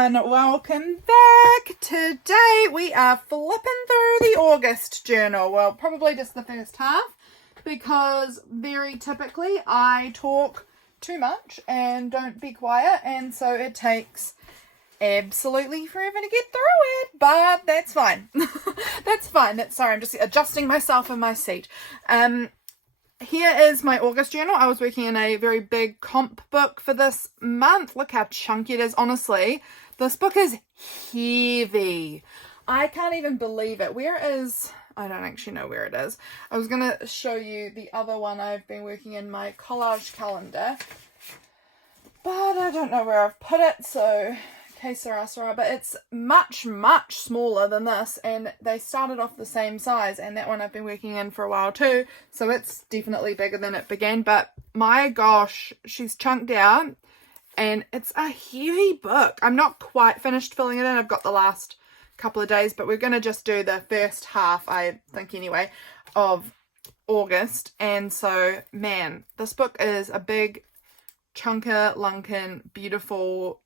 everyone, welcome back. Today we are flipping through the August journal. Well, probably just the first half, because very typically I talk too much and don't be quiet, and so it takes absolutely forever to get through it, but that's fine. That's fine. Sorry, I'm just adjusting myself in my seat. Here is my August journal. I was working in a very big comp book for this month. Look how chunky it is. Honestly, this book is heavy. I can't even believe it. I don't actually know where it is. I was going to show you the other one I've been working in, my collage calendar, but I don't know where I've put it, so que sera, sera. But it's much, much smaller than this, and they started off the same size, and that one I've been working in for a while too, so it's definitely bigger than it began. But my gosh, she's chunked out, and it's a heavy book. I'm not quite finished filling it in. I've got the last couple of days, but we're going to just do the first half, I think anyway, of August. And so, man, this book is a big chunker lunkin beautiful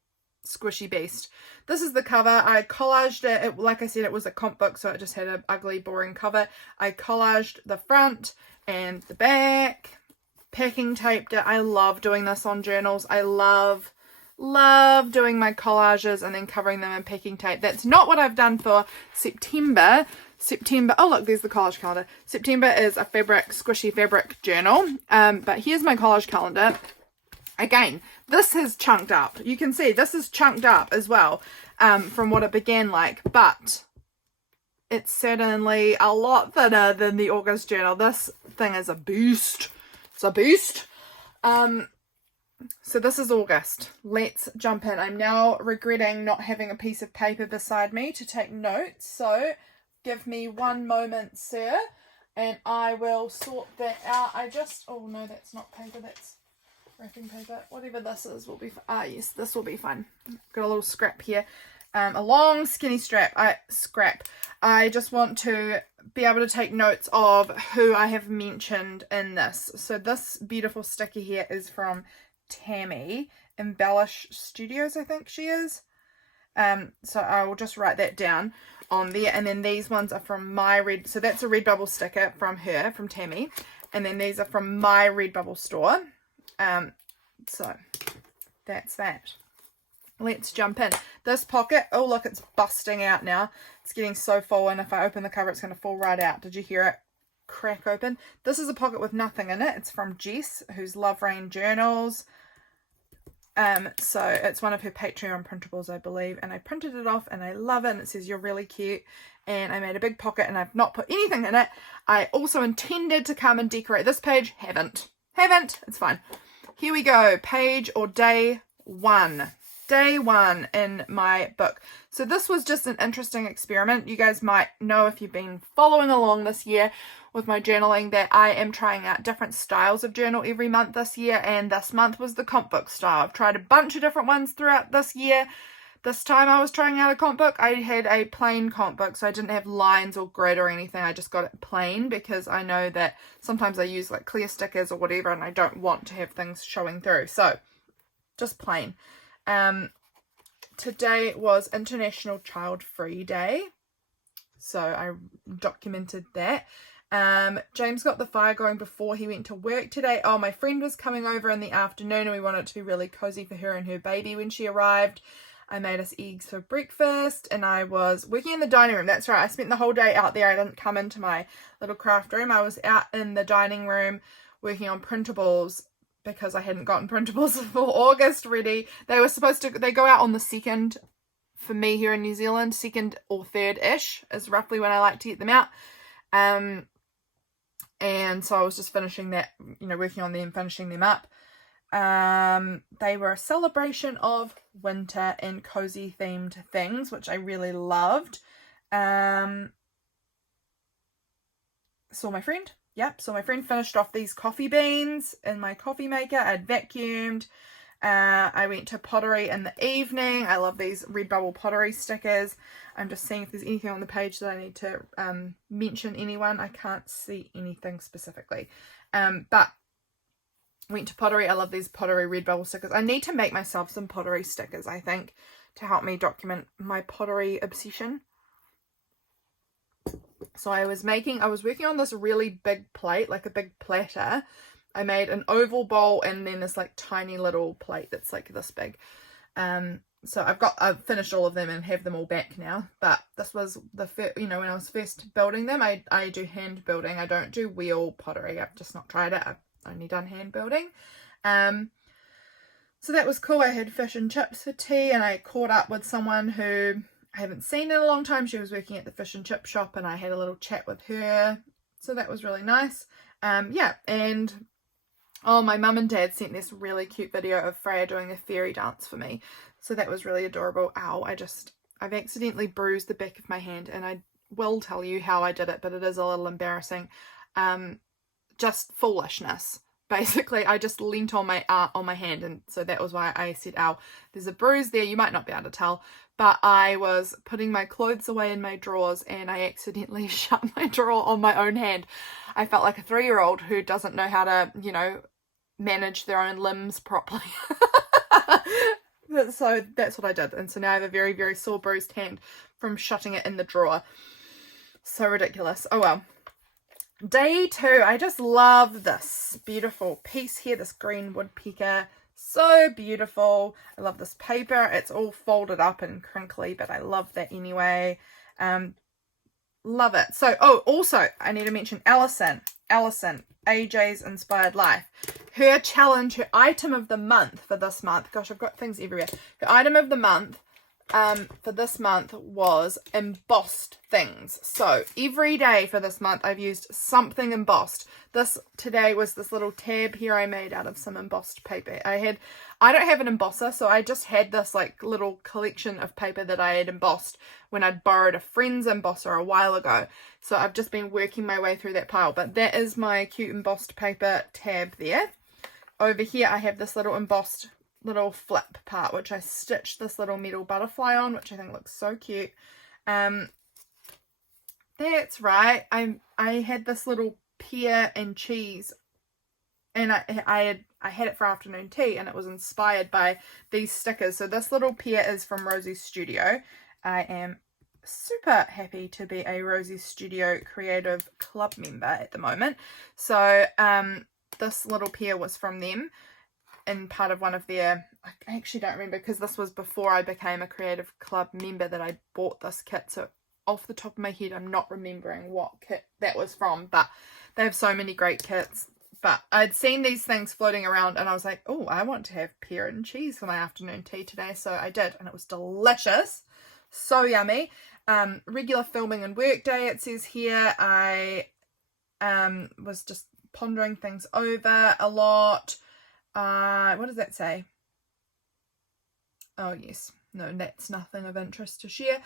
squishy beast. This is the cover. I collaged it. Like I said, it was a comp book, so it just had an ugly, boring cover. I collaged the front and the back, packing taped it. I love doing this on journals. I love doing my collages and then covering them in packing tape. That's not what I've done for September. Oh look, there's the collage calendar. September is a squishy fabric journal. But here's my collage calendar. Again, this has chunked up. You can see this is chunked up as well, from what it began like, but it's certainly a lot thinner than the August journal. This thing is a beast. It's a beast. So this is August. Let's jump in. I'm now regretting not having a piece of paper beside me to take notes, so give me one moment, sir, and I will sort that out. Oh no, that's not paper, that's wrapping paper. Whatever this is will be yes, this will be fun. Got a little scrap here, a long skinny scrap. I just want to be able to take notes of who I have mentioned in this. So this beautiful sticker here is from Tammy, Embellish Studios, I think she is. So I will just write that down on there, and then these ones are from so that's a Redbubble sticker from her, from Tammy, and then these are from my Redbubble store. So that's that. Let's jump in. This pocket, oh look, it's busting out now. It's getting so full, and if I open the cover it's going to fall right out. Did you hear it crack open? This is a pocket with nothing in it. It's from Jess, who's Love Rain Journals. So it's one of her Patreon printables, I believe, and I printed it off and I love it, and it says you're really cute, and I made a big pocket and I've not put anything in it. I also intended to come and decorate this page. Haven't, it's fine. Here we go, page or day one in my book. So this was just an interesting experiment. You guys might know, if you've been following along this year with my journaling, that I am trying out different styles of journal every month this year, and this month was the comp book style. I've tried a bunch of different ones throughout this year. This time I was trying out a comp book. I had a plain comp book, so I didn't have lines or grid or anything. I just got it plain, because I know that sometimes I use like clear stickers or whatever, and I don't want to have things showing through. So just plain. Today was International Child Free Day, so I documented that. James got the fire going before he went to work today. Oh, my friend was coming over in the afternoon, and we wanted it to be really cozy for her and her baby when she arrived. I made us eggs for breakfast, and I was working in the dining room. That's right, I spent the whole day out there. I didn't come into my little craft room. I was out in the dining room working on printables, because I hadn't gotten printables for August ready. They go out on the 2nd for me here in New Zealand. 2nd or 3rd-ish is roughly when I like to get them out. And so I was just finishing that, working on them, finishing them up. They were a celebration of winter and cozy themed things, which I really loved. Saw my friend. Yep, so my friend finished off these coffee beans in my coffee maker. I'd vacuumed. I went to pottery in the evening. I love these Redbubble pottery stickers. I'm just seeing if there's anything on the page that I need to mention anyone. I can't see anything specifically. But Went to pottery. I love these pottery red bubble stickers. I need to make myself some pottery stickers, I think, to help me document my pottery obsession. So I was working on this really big plate, like a big platter. I made an oval bowl and then this like tiny little plate that's like this big. So I've finished all of them and have them all back now. But this was the first, when I was first building them, I do hand building. I don't do wheel pottery. I've just not tried it. I've only done hand building. So that was cool. I had fish and chips for tea, and I caught up with someone who I haven't seen in a long time. She was working at the fish and chip shop, and I had a little chat with her. So that was really nice. Yeah, and oh, my mum and dad sent this really cute video of Freya doing a fairy dance for me. So that was really adorable. Ow, I've accidentally bruised the back of my hand, and I will tell you how I did it, but it is a little embarrassing. Just foolishness. Basically, I just leant on my hand, and so that was why I said, ow. There's a bruise there, you might not be able to tell, but I was putting my clothes away in my drawers, and I accidentally shut my drawer on my own hand. I felt like a 3-year-old who doesn't know how to, manage their own limbs properly. So that's what I did, and so now I have a very, very sore bruised hand from shutting it in the drawer. So ridiculous. Oh well. Day 2, I just love this beautiful piece here, this green woodpecker. So beautiful. I love this paper. It's all folded up and crinkly, but I love that anyway. Love it. So, also, I need to mention Allison, AJ's Inspired Life. Her challenge, her item of the month for this month, gosh, I've got things everywhere. Her item of the month for this month was embossed things. So every day for this month I've used something embossed. This today was this little tab here I made out of some embossed paper. I don't have an embosser, so I just had this like little collection of paper that I had embossed when I'd borrowed a friend's embosser a while ago. So I've just been working my way through that pile, but that is my cute embossed paper tab there. Over here I have this little embossed little flip part, which I stitched this little metal butterfly on, which I think looks so cute. That's right. I had this little pear and cheese, and I had it for afternoon tea, and it was inspired by these stickers. So this little pear is from Rosie's Studio. I am super happy to be a Rosie's Studio Creative Club member at the moment. So this little pear was from them, in part of one of their, I actually don't remember, because this was before I became a Creative Club member that I bought this kit, so off the top of my head I'm not remembering what kit that was from, but they have so many great kits. But I'd seen these things floating around, and I was like, oh, I want to have pear and cheese for my afternoon tea today, so I did, and it was delicious. So yummy. Regular filming and work day, it says here. I was just pondering things over a lot. What does that say? Oh yes, no, that's nothing of interest to share.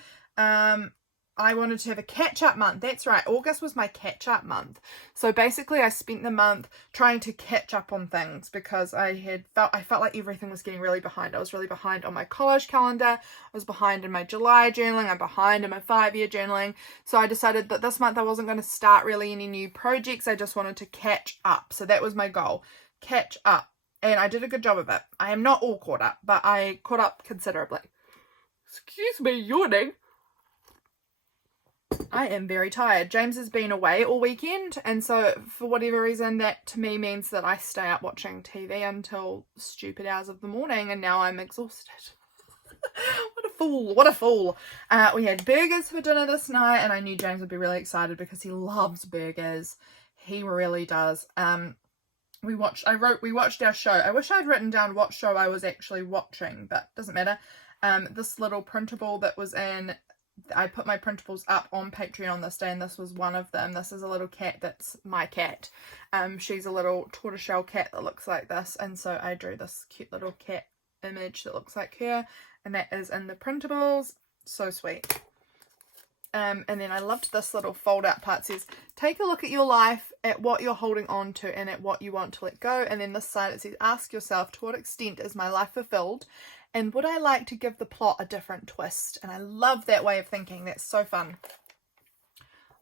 I wanted to have a catch-up month. That's right, August was my catch-up month. So basically I spent the month trying to catch up on things, because I felt like everything was getting really behind. I was really behind on my college calendar. I was behind in my July journaling. I'm behind in my 5-year journaling. So I decided that this month I wasn't going to start really any new projects. I just wanted to catch up. So that was my goal, catch up. And I did a good job of it. I am not all caught up, but I caught up considerably. Excuse me, yawning. I am very tired. James has been away all weekend, and so for whatever reason, that to me means that I stay up watching TV until stupid hours of the morning, and now I'm exhausted. What a fool, what a fool. We had burgers for dinner this night, and I knew James would be really excited because he loves burgers. He really does. We watched our show. I wish I'd written down what show I was actually watching, but doesn't matter. This little printable that was in, I put my printables up on Patreon this day, and this was one of them. This is a little cat that's my cat. She's a little tortoiseshell cat that looks like this, and so I drew this cute little cat image that looks like her, and that is in the printables. So sweet. And then I loved this little fold out part. It says, take a look at your life, at what you're holding on to, and at what you want to let go. And then this side it says, ask yourself, to what extent is my life fulfilled, and would I like to give the plot a different twist? And I love that way of thinking. That's so fun.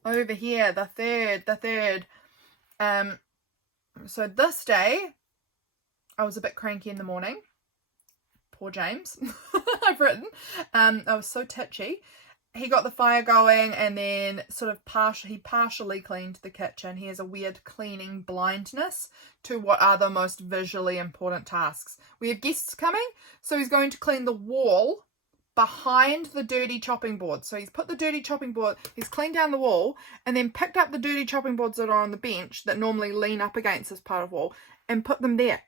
Over here, the third. So this day I was a bit cranky in the morning. Poor James. I've written. I was so titchy. He got the fire going, and then sort of he partially cleaned the kitchen. He has a weird cleaning blindness to what are the most visually important tasks. We have guests coming, so he's going to clean the wall behind the dirty chopping board. So he's put the dirty chopping board, he's cleaned down the wall, and then picked up the dirty chopping boards that are on the bench that normally lean up against this part of the wall and put them there.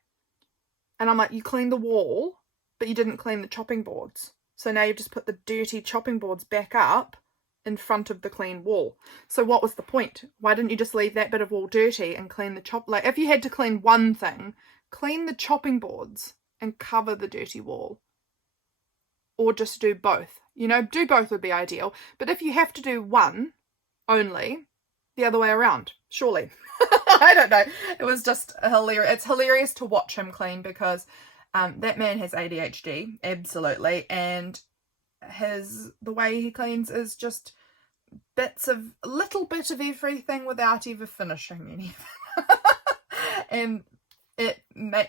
And I'm like, you cleaned the wall, but you didn't clean the chopping boards. So now you've just put the dirty chopping boards back up in front of the clean wall. So what was the point? Why didn't you just leave that bit of wall dirty and clean the like if you had to clean one thing, clean the chopping boards and cover the dirty wall. Or just do both. You know, do both would be ideal. But if you have to do one only, the other way around, surely. I don't know. It was just hilarious. It's hilarious to watch him clean because that man has ADHD, absolutely, and the way he cleans is just a little bit of everything without ever finishing any of it. And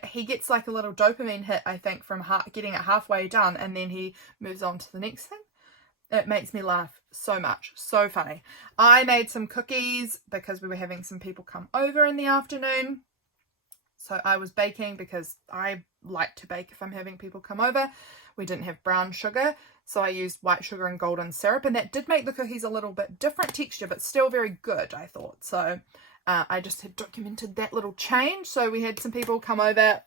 he gets like a little dopamine hit, I think, from getting it halfway done, and then he moves on to the next thing. It makes me laugh so much. So funny. I made some cookies because we were having some people come over in the afternoon. So I was baking because I like to bake if I'm having people come over. We didn't have brown sugar, so I used white sugar and golden syrup, and that did make the cookies a little bit different texture, but still very good, I thought. So I just had documented that little change. So we had some people come over.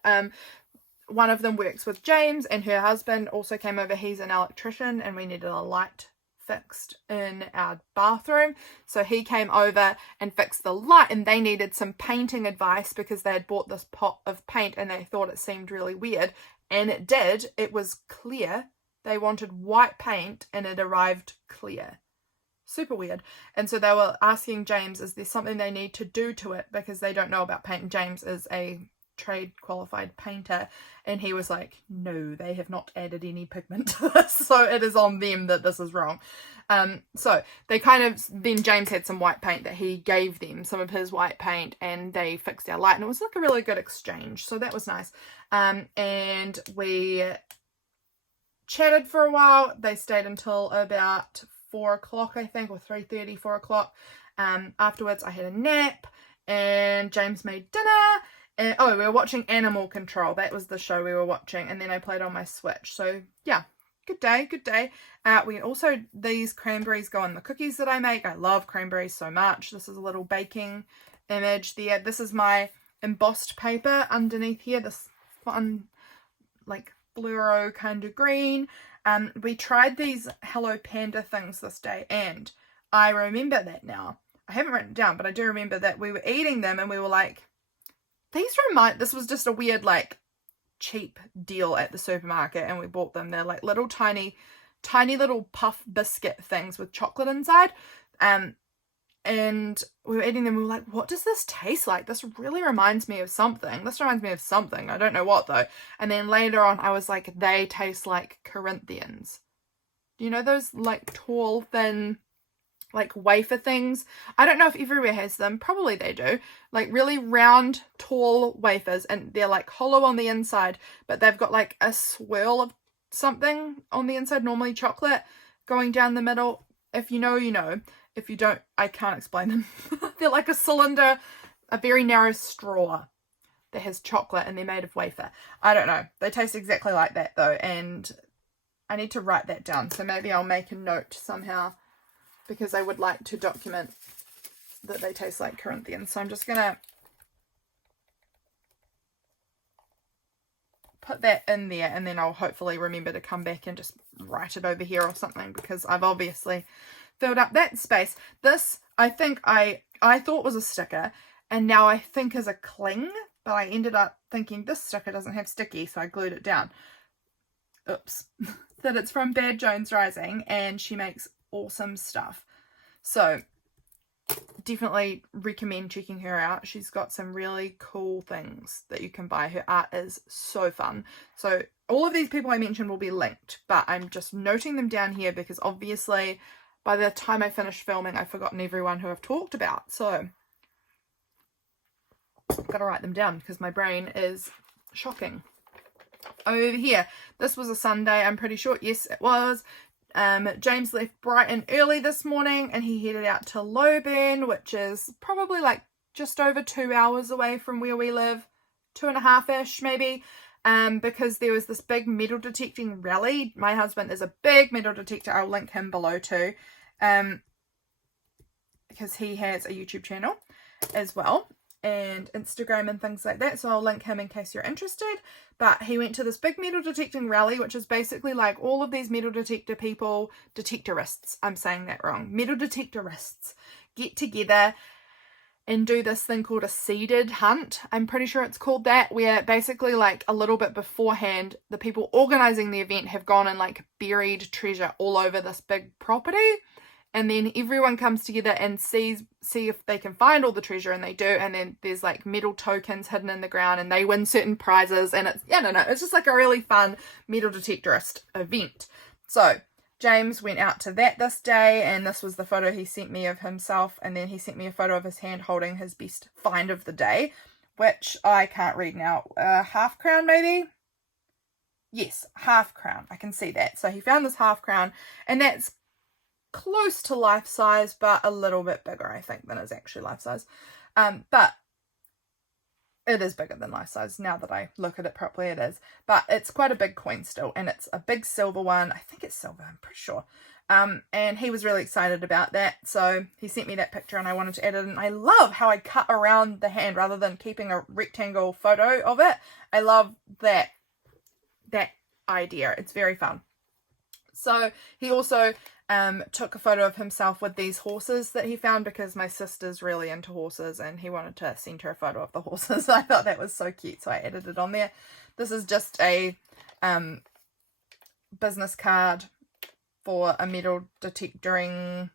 One of them works with James, and her husband also came over. He's an electrician, and we needed a light fixed in our bathroom, so he came over and fixed the light, and they needed some painting advice because they had bought this pot of paint and they thought it seemed really weird, and it did. It was clear. They wanted white paint and it arrived clear. Super weird. And so they were asking James, is there something they need to do to it because they don't know about paint, and James is a trade qualified painter, and he was like, no, they have not added any pigment to this, so it is on them that this is wrong. So they then James had some white paint that he gave them, some of his white paint, and they fixed our light, and it was like a really good exchange, so that was nice. And we chatted for a while. They stayed until about 4 o'clock, I think, or 3:30, 4 o'clock. Afterwards I had a nap, and James made dinner. And, we were watching Animal Control. That was the show we were watching. And then I played on my Switch. So, yeah, good day, good day. These cranberries go on the cookies that I make. I love cranberries so much. This is a little baking image there. This is my embossed paper underneath here. This fun, like, fluoro kind of green. We tried these Hello Panda things this day. And I remember that now. I haven't written it down, but I do remember that we were eating them and we were like, this was just a weird, like, cheap deal at the supermarket, and we bought them. They're like little tiny little puff biscuit things with chocolate inside. And we were eating them. We were like, what does this taste like? This really reminds me of something. I don't know what though. And then later on, I was like, they taste like Corinthians. Do you know those like tall, thin, like wafer things? I don't know if everywhere has them. Probably they do. Like really round, tall wafers, and they're like hollow on the inside, but they've got like a swirl of something on the inside, normally chocolate, going down the middle. If you know, you know. If you don't, I can't explain them. They're like a cylinder, a very narrow straw that has chocolate, and they're made of wafer. I don't know. They taste exactly like that though, and I need to write that down. So maybe I'll make a note somehow, because I would like to document that they taste like Corinthians. So I'm just going to put that in there, and then I'll hopefully remember to come back and just write it over here or something, because I've obviously filled up that space. This, I think I thought was a sticker, and now I think is a cling, but I ended up thinking this sticker doesn't have sticky, so I glued it down. Oops. That it's from Bad Jones Rising, and she makes awesome stuff. So definitely recommend checking her out. She's got some really cool things that you can buy. Her art is so fun. So all of these people I mentioned will be linked, but I'm just noting them down here because obviously by the time I finish filming, I've forgotten everyone who I've talked about. So I've got to write them down because my brain is shocking. Over here, this was a Sunday, I'm pretty sure. Yes, it was. James left bright and early this morning, and he headed out to Loburn, which is probably like just over 2 hours away from where we live, 2.5-ish maybe, because there was this big metal detecting rally. My husband is a big metal detector. I'll link him below too, because he has a YouTube channel as well, and Instagram and things like that, so I'll link him in case you're interested. But he went to this big metal detecting rally, which is basically like all of these metal detector people, detectorists, I'm saying that wrong, metal detectorists get together and do this thing called a seeded hunt. I'm pretty sure it's called that, where basically like a little bit beforehand, the people organizing the event have gone and like buried treasure all over this big property. And then everyone comes together and see if they can find all the treasure, and they do. And then there's like metal tokens hidden in the ground, and they win certain prizes. And it's, it's just like a really fun metal detectorist event. So James went out to that this day, and this was the photo he sent me of himself. And then he sent me a photo of his hand holding his best find of the day, which I can't read now. Half crown maybe? Yes, half crown. I can see that. So he found this half crown, and that's close to life size, but a little bit bigger, I think, than is actually life size. But it is bigger than life size. Now that I look at it properly, it is. But it's quite a big coin still, and it's a big silver one. I think it's silver, I'm pretty sure. And he was really excited about that, so he sent me that picture, and I wanted to edit it. And I love how I cut around the hand rather than keeping a rectangle photo of it. I love that idea. It's very fun. So he also took a photo of himself with these horses that he found, because my sister's really into horses and he wanted to send her a photo of the horses. I thought that was so cute, so I added it on there. This is just a business card for a metal detectoring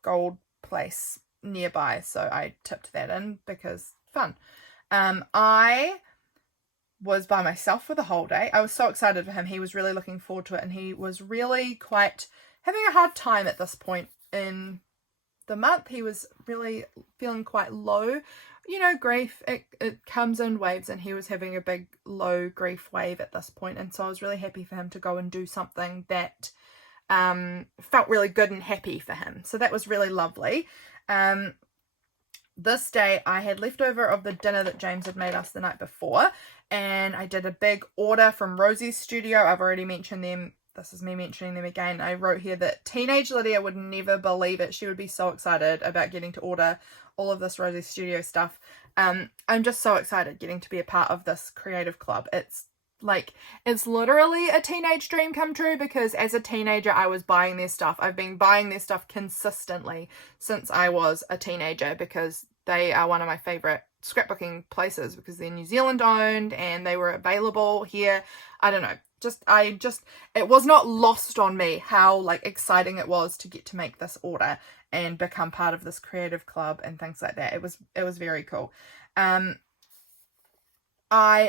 gold place nearby, so I tipped that in because fun. I was by myself for the whole day. I was so excited for him. He was really looking forward to it, and he was really quite having a hard time at this point in the month. He was really feeling quite low. Grief, it comes in waves, and he was having a big low grief wave at this point. And so I was really happy for him to go and do something that felt really good and happy for him. So that was really lovely. This day I had leftover of the dinner that James had made us the night before, and I did a big order from Rosie's studio. I've already mentioned them. This is me mentioning them again. I wrote here that teenage Lydia would never believe it. She would be so excited about getting to order all of this Rosie's studio stuff. I'm just so excited getting to be a part of this creative club. It's literally a teenage dream come true, because as a teenager I was buying their stuff. I've been buying their stuff consistently since I was a teenager, because they are one of my favorite scrapbooking places, because they're New Zealand owned and they were available here. I don't know, it was not lost on me how exciting it was to get to make this order and become part of this creative club and things like that. It was very cool. I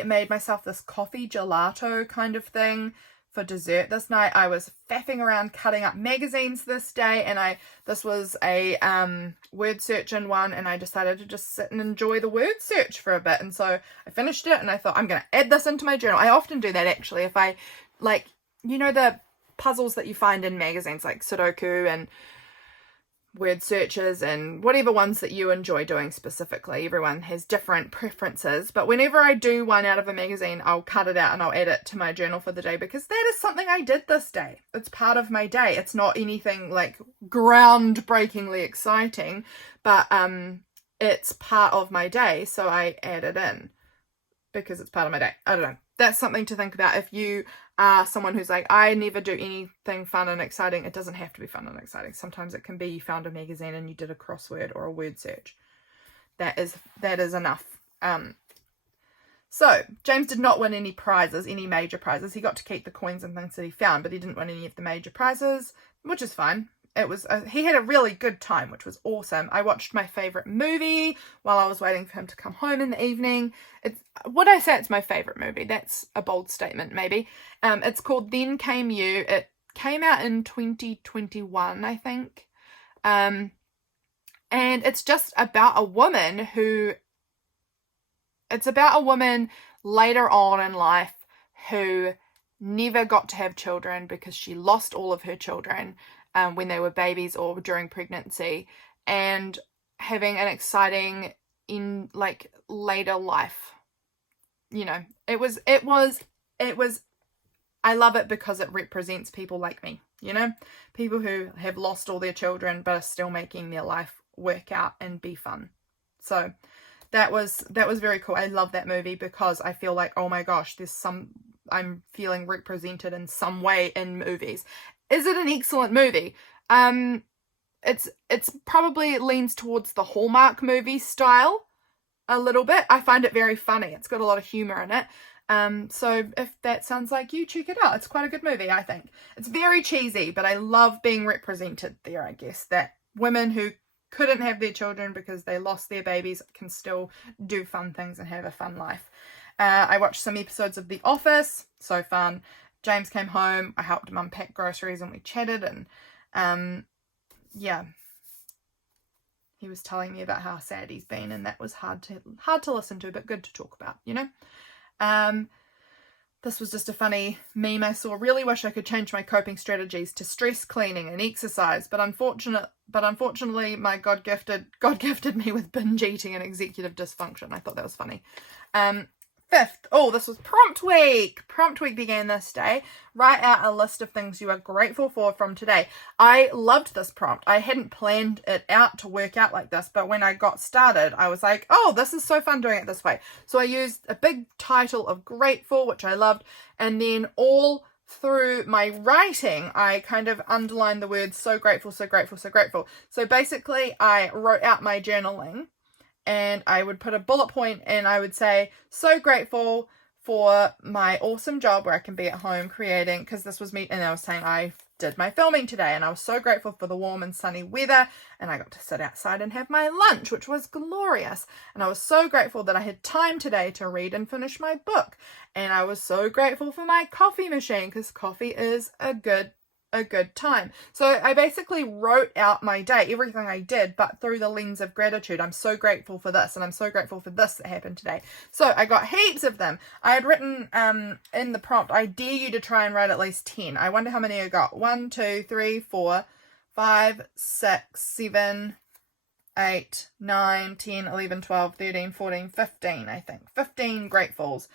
made myself this coffee gelato kind of thing for dessert this night. I was faffing around cutting up magazines this day, and this was a word search in one, and I decided to just sit and enjoy the word search for a bit. And so I finished it, and I thought, I'm going to add this into my journal. I often do that, actually. If I, the puzzles that you find in magazines, like Sudoku and word searches and whatever ones that you enjoy doing specifically. Everyone has different preferences, but whenever I do one out of a magazine, I'll cut it out and I'll add it to my journal for the day, because that is something I did this day. It's part of my day. It's not anything groundbreakingly exciting, but it's part of my day, so I add it in because it's part of my day. I don't know. That's something to think about if you are someone who's like, I never do anything fun and exciting. It doesn't have to be fun and exciting. Sometimes it can be you found a magazine and you did a crossword or a word search. That is enough. So James did not win any prizes, any major prizes. He got to keep the coins and things that he found, but he didn't win any of the major prizes, which is fine. He had a really good time, which was awesome. I watched my favorite movie while I was waiting for him to come home in the evening. Would I say it's my favorite movie? That's a bold statement, maybe. It's called Then Came You. It came out in 2021, I think. And it's just about a woman later on in life who never got to have children because she lost all of her children when they were babies or during pregnancy, and having an exciting in like later life. You know, it was I love it because it represents people like me, you know, people who have lost all their children but are still making their life work out and be fun. So that was very cool. I love that movie because I feel like, oh my gosh, I'm feeling represented in some way in movies. Is it an excellent movie? It's probably leans towards the Hallmark movie style a little bit. I find it very funny. It's got a lot of humor in it. So if that sounds like you, check it out. It's quite a good movie, I think. It's very cheesy, but I love being represented there, I guess, that women who couldn't have their children because they lost their babies can still do fun things and have a fun life. I watched some episodes of The Office. So fun. James came home. I helped him unpack groceries and we chatted, and yeah. He was telling me about how sad he's been, and that was hard to listen to, but good to talk about, you know. This was just a funny meme I saw. Really wish I could change my coping strategies to stress cleaning and exercise, but unfortunately my God gifted me with binge eating and executive dysfunction. I thought that was funny. 5th, this was prompt week. Prompt week began this day. Write out a list of things you are grateful for from today. I loved this prompt. I hadn't planned it out to work out like this, but when I got started, I was like, oh, this is so fun doing it this way. So I used a big title of grateful, which I loved, and then all through my writing, I kind of underlined the words so grateful, so grateful, so grateful. So basically, I wrote out my journaling, and I would put a bullet point and I would say, so grateful for my awesome job where I can be at home creating, because this was me, and I was saying I did my filming today, and I was so grateful for the warm and sunny weather, and I got to sit outside and have my lunch, which was glorious, and I was so grateful that I had time today to read and finish my book, and I was so grateful for my coffee machine, because coffee is a good time. So I basically wrote out my day, everything I did, but through the lens of gratitude. I'm so grateful for this, and I'm so grateful for this that happened today. So I got heaps of them. I had written in the prompt, I dare you to try and write at least 10. I wonder how many I got. 1, 2, 3, 4, 5, 6, 7, 8, 9, 10, 11, 12, 13, 14, 15, I think. 15 gratefuls.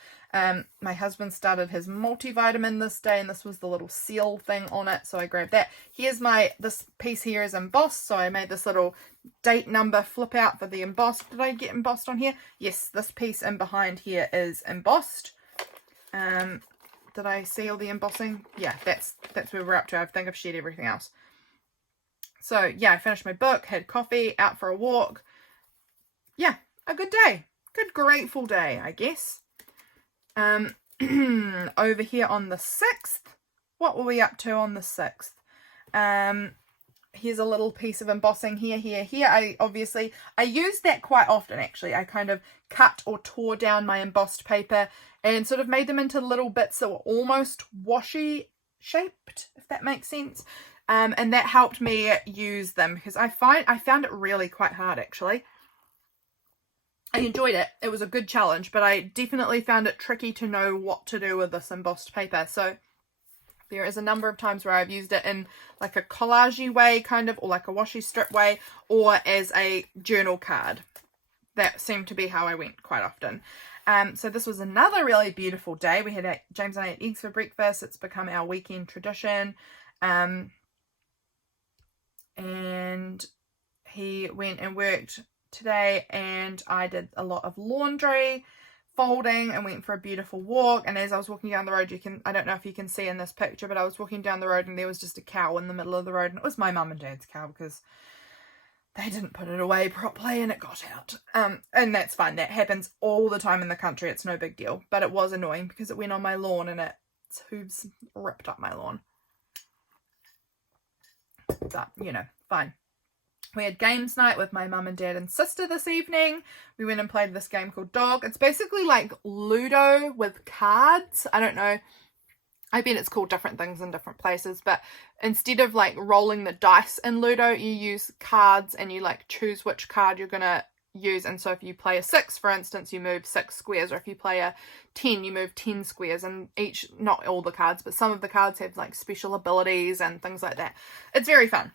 My husband started his multivitamin this day, and this was the little seal thing on it, so I grabbed that. Here's this piece here is embossed, so I made this little date number flip out for the embossed. Did I get embossed on here? Yes, this piece in behind here is embossed. Did I seal the embossing? Yeah, that's where we're up to. I think I've shared everything else. So yeah, I finished my book, had coffee, out for a walk. Yeah, a good day. Good grateful day, I guess. Over here on the 6th, what were we up to on the 6th? Here's a little piece of embossing here. I use that quite often, actually. I kind of cut or tore down my embossed paper and sort of made them into little bits that were almost washi shaped, if that makes sense. And that helped me use them, because I found it really quite hard, actually. I enjoyed it. It was a good challenge, but I definitely found it tricky to know what to do with this embossed paper. So there is a number of times where I've used it in like a collage-y way, kind of, or like a washi strip way, or as a journal card. That seemed to be how I went quite often. So this was another really beautiful day. We had James and I had eggs for breakfast. It's become our weekend tradition. And he went and worked today, and I did a lot of laundry folding and went for a beautiful walk. And as I was walking down the road, I don't know if you can see in this picture, but I was walking down the road and there was just a cow in the middle of the road, and it was my mum and dad's cow because they didn't put it away properly and it got out. And that's fine. That happens all the time in the country. It's no big deal, but it was annoying because it went on my lawn and its hooves ripped up my lawn. But, you know, fine. We had games night with my mum and dad and sister this evening. We went and played this game called Dog. It's basically like Ludo with cards. I don't know. I bet it's called different things in different places, but instead of like rolling the dice in Ludo, you use cards and you like choose which card you're gonna use. And so if you play a 6, for instance, you move 6 squares, or if you play a 10, you move 10 squares, and not all the cards, but some of the cards have like special abilities and things like that. It's very fun.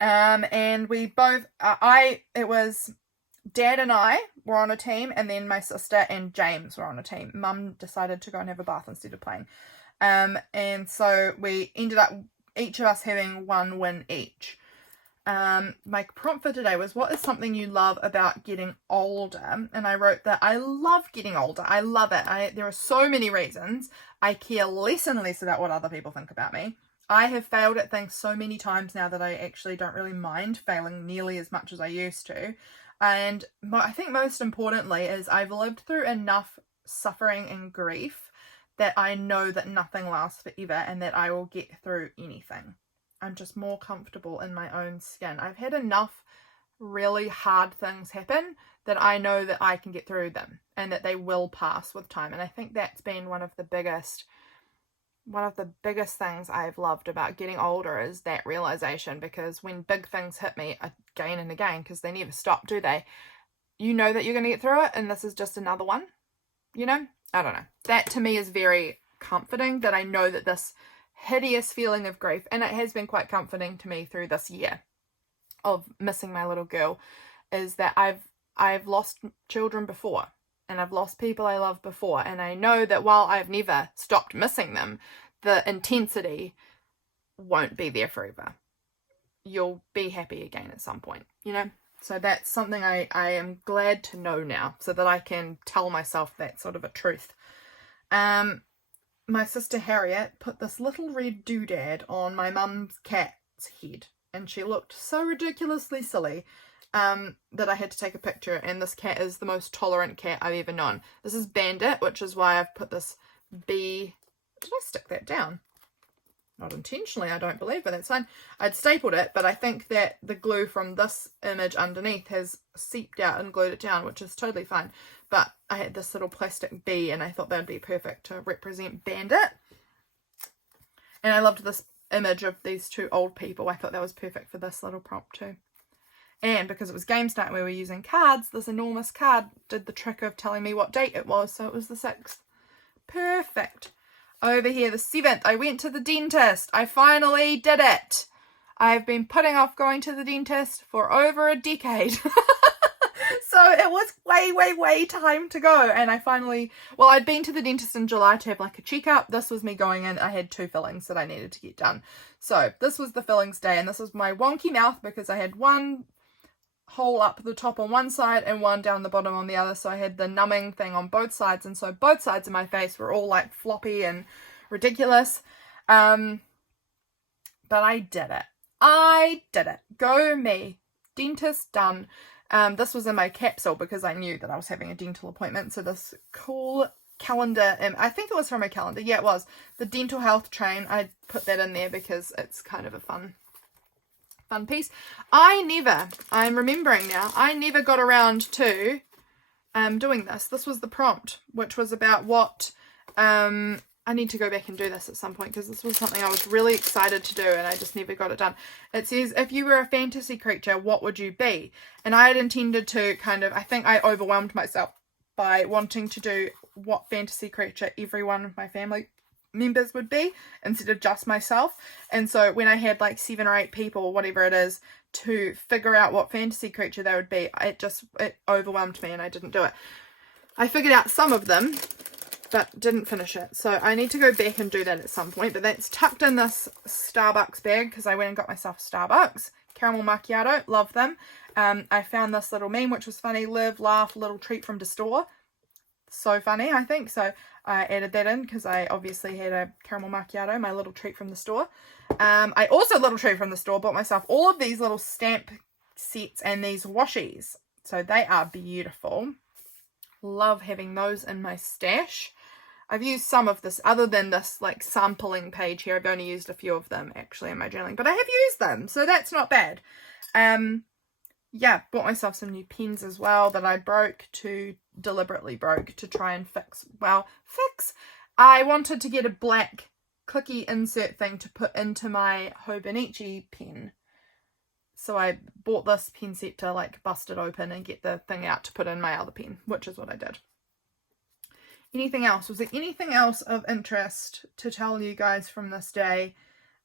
And we both, it was Dad and I were on a team, and then my sister and James were on a team. Mum decided to go and have a bath instead of playing. And so we ended up each of us having 1 win each. My prompt for today was, what is something you love about getting older? And I wrote that I love getting older. I love it. There are so many reasons. I care less and less about what other people think about me. I have failed at things so many times now that I actually don't really mind failing nearly as much as I used to. And I think most importantly is I've lived through enough suffering and grief that I know that nothing lasts forever and that I will get through anything. I'm just more comfortable in my own skin. I've had enough really hard things happen that I know that I can get through them and that they will pass with time. And I think that's been one of the biggest things I've loved about getting older is that realization, because when big things hit me again and again, because they never stop, do they? You know that you're going to get through it, and this is just another one, you know? I don't know. That to me is very comforting, that I know that this hideous feeling of grief, and it has been quite comforting to me through this year of missing my little girl, is that I've lost children before. And I've lost people I love before. And I know that while I've never stopped missing them, the intensity won't be there forever. You'll be happy again at some point, you know? So that's something I am glad to know now, so that I can tell myself that sort of a truth. My sister Harriet put this little red doodad on my mum's cat's head. And she looked so ridiculously silly. That I had to take a picture, and this cat is the most tolerant cat I've ever known. This is Bandit, which is why I've put this B. Did I stick that down? Not intentionally, I don't believe, but that's fine. I'd stapled it, but I think that the glue from this image underneath has seeped out and glued it down, which is totally fine. But I had this little plastic bee, and I thought that would be perfect to represent Bandit. And I loved this image of these 2 old people. I thought that was perfect for this little prompt too. And because it was games night and we were using cards, this enormous card did the trick of telling me what date it was. So it was the 6th. Perfect. Over here, the 7th, I went to the dentist. I finally did it. I've been putting off going to the dentist for over a decade. So it was way time to go. And I finally, well, I'd been to the dentist in July to have like a checkup. This was me going in. I had 2 fillings that I needed to get done. So this was the fillings day, and this was my wonky mouth because I had one hole up the top on one side and one down the bottom on the other, so I had the numbing thing on both sides, and so both sides of my face were all like floppy and ridiculous. But I did it. Go me. Dentist done. This was in my capsule because I knew that I was having a dental appointment, so this cool calendar, I think it was from a calendar, yeah it was, the dental health train, I put that in there because it's kind of a fun piece. I'm remembering now, I never got around to doing this. This was the prompt, which was about what, I need to go back and do this at some point because this was something I was really excited to do and I just never got it done. It says, if you were a fantasy creature, what would you be? And I had intended to I think I overwhelmed myself by wanting to do what fantasy creature every one of my family members would be instead of just myself. And so when I had like 7 or 8 people or whatever it is to figure out what fantasy creature they would be, it overwhelmed me and I didn't do it. I figured out some of them but didn't finish it, so I need to go back and do that at some point. But that's tucked in this Starbucks bag because I went and got myself Starbucks caramel macchiato, love them. I found this little meme which was funny, live laugh little treat from the store. So funny, I think. So I added that in because I obviously had a caramel macchiato, my little treat from the store. I also, little treat from the store, bought myself all of these little stamp sets and these washies. So they are beautiful. Love having those in my stash. I've used some of this, other than this like sampling page here. I've only used a few of them actually in my journaling, but I have used them, so that's not bad. Yeah, bought myself some new pens as well that I deliberately broke to try and fix. I wanted to get a black clicky insert thing to put into my Hobonichi pen So I bought this pen set to like bust it open and get the thing out to put in my other pen, which is what I did. Anything else? Was there anything else of interest to tell you guys from this day?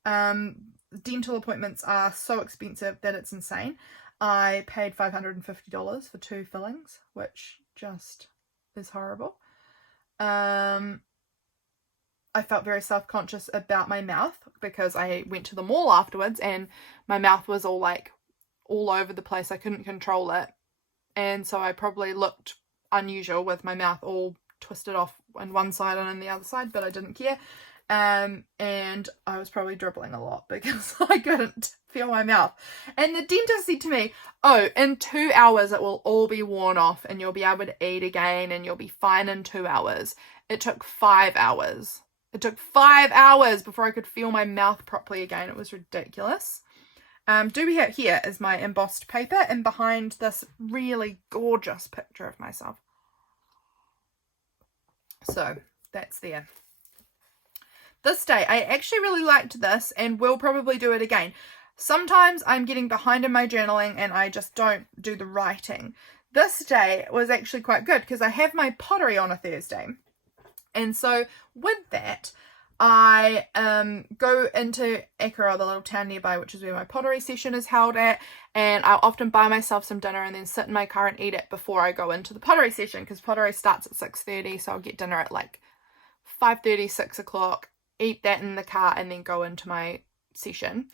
Dental appointments are so expensive that it's insane. I paid $550 for 2 fillings, which just is horrible. I felt very self-conscious about my mouth because I went to the mall afterwards and my mouth was all like all over the place. I couldn't control it. And so I probably looked unusual with my mouth all twisted off on one side and on the other side, but I didn't care. And I was probably dribbling a lot because I couldn't feel my mouth. And the dentist said to me, oh, in 2 hours it will all be worn off and you'll be able to eat again and you'll be fine in 2 hours. It took 5 hours. It took 5 hours before I could feel my mouth properly again. It was ridiculous. Do we have here is my embossed paper, and behind this really gorgeous picture of myself. So that's there. This day, I actually really liked this and will probably do it again. Sometimes I'm getting behind in my journaling and I just don't do the writing. This day was actually quite good because I have my pottery on a Thursday. And so with that, I go into Akara, the little town nearby, which is where my pottery session is held at, and I'll often buy myself some dinner and then sit in my car and eat it before I go into the pottery session, because pottery starts at 6:30, so I'll get dinner at like 5:30, 6 o'clock, eat that in the car, and then go into my session.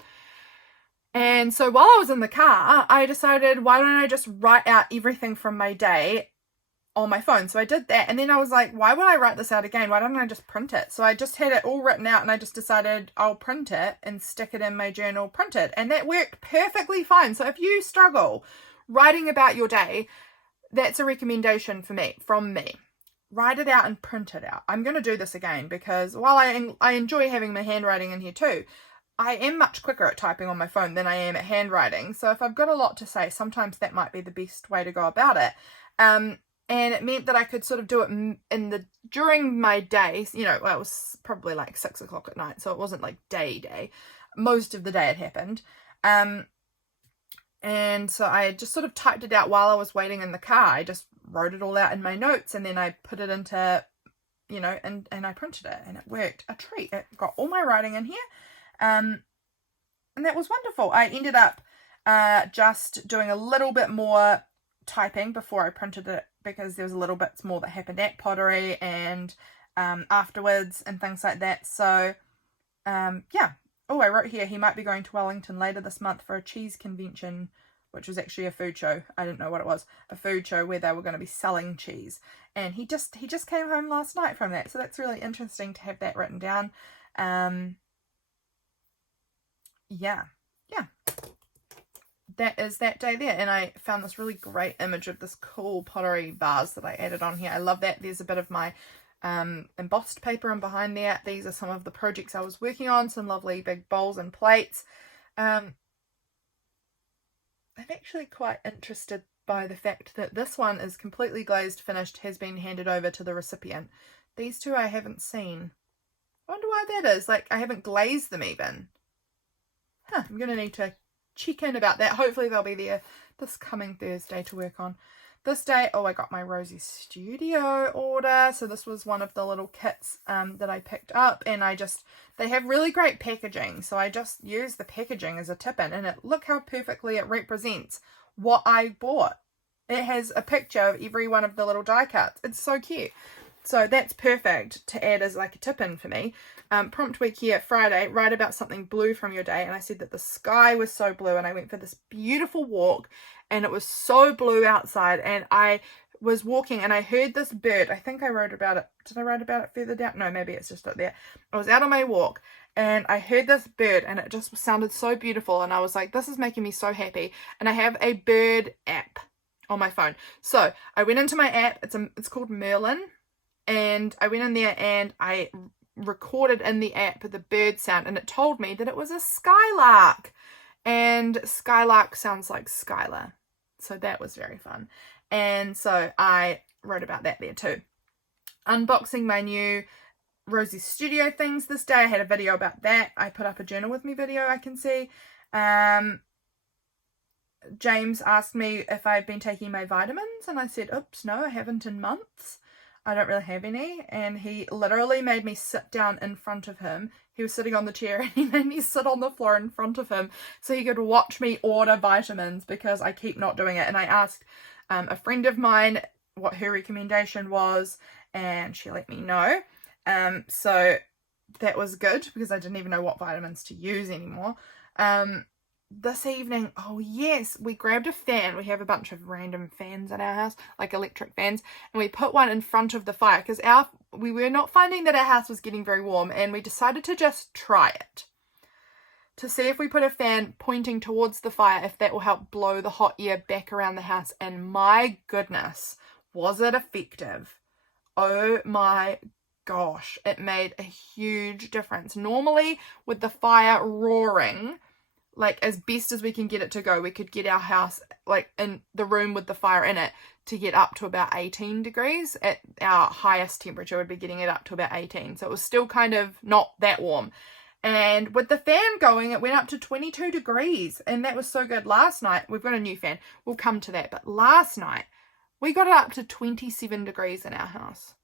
And so while I was in the car, I decided, why don't I just write out everything from my day on my phone? So I did that, and then I was like, why would I write this out again? Why don't I just print it? So I just had it all written out, and I just decided I'll print it and stick it in my journal printed, and that worked perfectly fine. So if you struggle writing about your day, that's a recommendation from me. Write it out and print it out. I'm going to do this again because while I enjoy having my handwriting in here too, I am much quicker at typing on my phone than I am at handwriting. So if I've got a lot to say, sometimes that might be the best way to go about it. And it meant that I could sort of do it during my days, you know, well, it was probably like 6 o'clock at night, so it wasn't like day. Most of the day it happened. And so I just sort of typed it out while I was waiting in the car. I just wrote it all out in my notes, and then I put it into, you know, and I printed it, and it worked a treat. It got all my writing in here. And that was wonderful. I ended up just doing a little bit more typing before I printed it, because there was a little bit more that happened at pottery and afterwards and things like that. So yeah. Oh, I wrote here, he might be going to Wellington later this month for a cheese convention, which was actually a food show. I didn't know what it was. A food show where they were going to be selling cheese. And he just came home last night from that. So that's really interesting to have that written down. Yeah. That is that day there. And I found this really great image of this cool pottery vase that I added on here. I love that. There's a bit of my embossed paper and behind there. These are some of the projects I was working on. Some lovely big bowls and plates. I'm actually quite interested by the fact that this one is completely glazed, finished, has been handed over to the recipient. These two I haven't seen. I wonder why that is. Like, I haven't glazed them even. I'm going to need to check in about that. Hopefully they'll be there this coming Thursday to work on. This day, oh, I got my Rosie Studio order. So this was one of the little kits that I picked up, and they have really great packaging. So I just used the packaging as a tip-in, and look how perfectly it represents what I bought. It has a picture of every one of the little die cuts. It's so cute. So that's perfect to add as like a tip-in for me. Prompt week here, Friday, write about something blue from your day. And I said that the sky was so blue, and I went for this beautiful walk, and it was so blue outside, and I was walking and I heard this bird. I think I wrote about it. Did I write about it further down? No, maybe it's just up there. I was out on my walk and I heard this bird, and it just sounded so beautiful, and I was like, this is making me so happy. And I have a bird app on my phone. So I went into my app. It's called Merlin, and I went in there and I recorded in the app the bird sound, and it told me that it was a skylark, and skylark sounds like Skylar, so that was very fun. And so I wrote about that there too. Unboxing my new Rosie Studio things this day. I had a video about that. I put up a journal with me video, I can see. James asked me if I'd been taking my vitamins, and I said, oops, no, I haven't in months. I don't really have any. And he literally made me sit down in front of him. He was sitting on the chair and he made me sit on the floor in front of him so he could watch me order vitamins, because I keep not doing it. And I asked a friend of mine what her recommendation was, and she let me know. So that was good, because I didn't even know what vitamins to use anymore. This evening, oh yes, we grabbed a fan. We have a bunch of random fans at our house, like electric fans, and we put one in front of the fire because we were not finding that our house was getting very warm, and we decided to just try it to see if we put a fan pointing towards the fire, if that will help blow the hot air back around the house. And my goodness, was it effective? Oh my gosh, it made a huge difference. Normally with the fire roaring, like as best as we can get it to go, we could get our house, like in the room with the fire in it, to get up to about 18 degrees. At our highest temperature would be getting it up to about 18. So it was still kind of not that warm. And with the fan going, it went up to 22 degrees. And that was so good. Last night, we've got a new fan. We'll come to that. But last night, we got it up to 27 degrees in our house.